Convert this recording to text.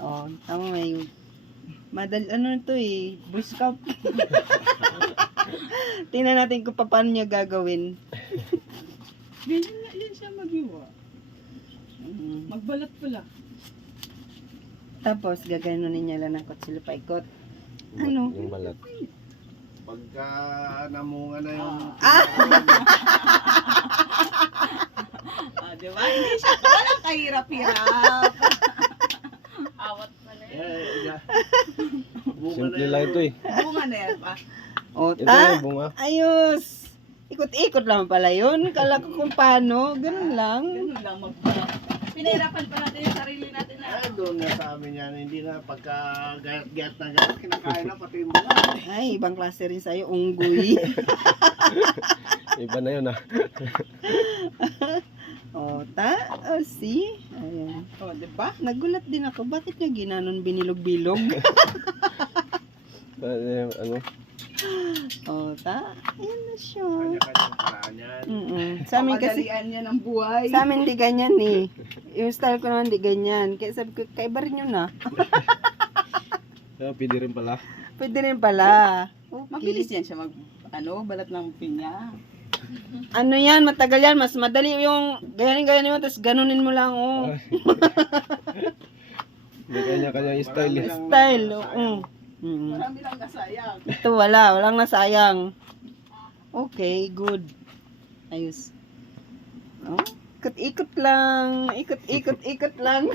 Oh, tama may ano to eh, Boy Scout. Tingnan natin kung paano niya gagawin. Yan siya maghiwa. Magbalat pala. Tapos gaganunin niya lang ng kutsilyo paikot. Ano? Yung balat. Pagka namunga na yung... Diba? Hindi siya walang kahirap-hirap. Awat pala yan. Simple lang ito eh. Bunga na yan pa. O, Ito yung bunga. ayos. Ikot-ikot lang pala yun. Kala ko kung paano. Ganun lang. Ganun lang magbalat. Pinahirapan pa natin yung sarili natin na. Doon na sa amin yan, hindi na pagka gayat-gayat na gayat, kinakain na pati yung mga. Ay, ibang klase rin sa'yo. Unggoy. Iba na yun ah. O, see? Ayan. O, diba? Nagulat din ako. Bakit niya ginanon binilog-bilog? Ano? O, ayan na siya. Kanya-kanyang paraan yan. Sa amin kasi, Pamadalian niya ng buhay. sa amin di ganyan eh. Yung style ko naman di ganyan. Kaya sabi ko, kaiba rin yun ah. Pwede rin pala. Pwede rin pala. Okay. Mabilis yan siya balat ng pinya. Ano yan, matagal yan. Mas madali yung gayanin mo, tapos ganunin mo lang. Oh. May kanya-kanyang style eh. Style. Marami lang nasayang. Ito walang nasayang. Okay, good. Ayos. Oh, ikot-ikot lang. Ikot-ikot lang.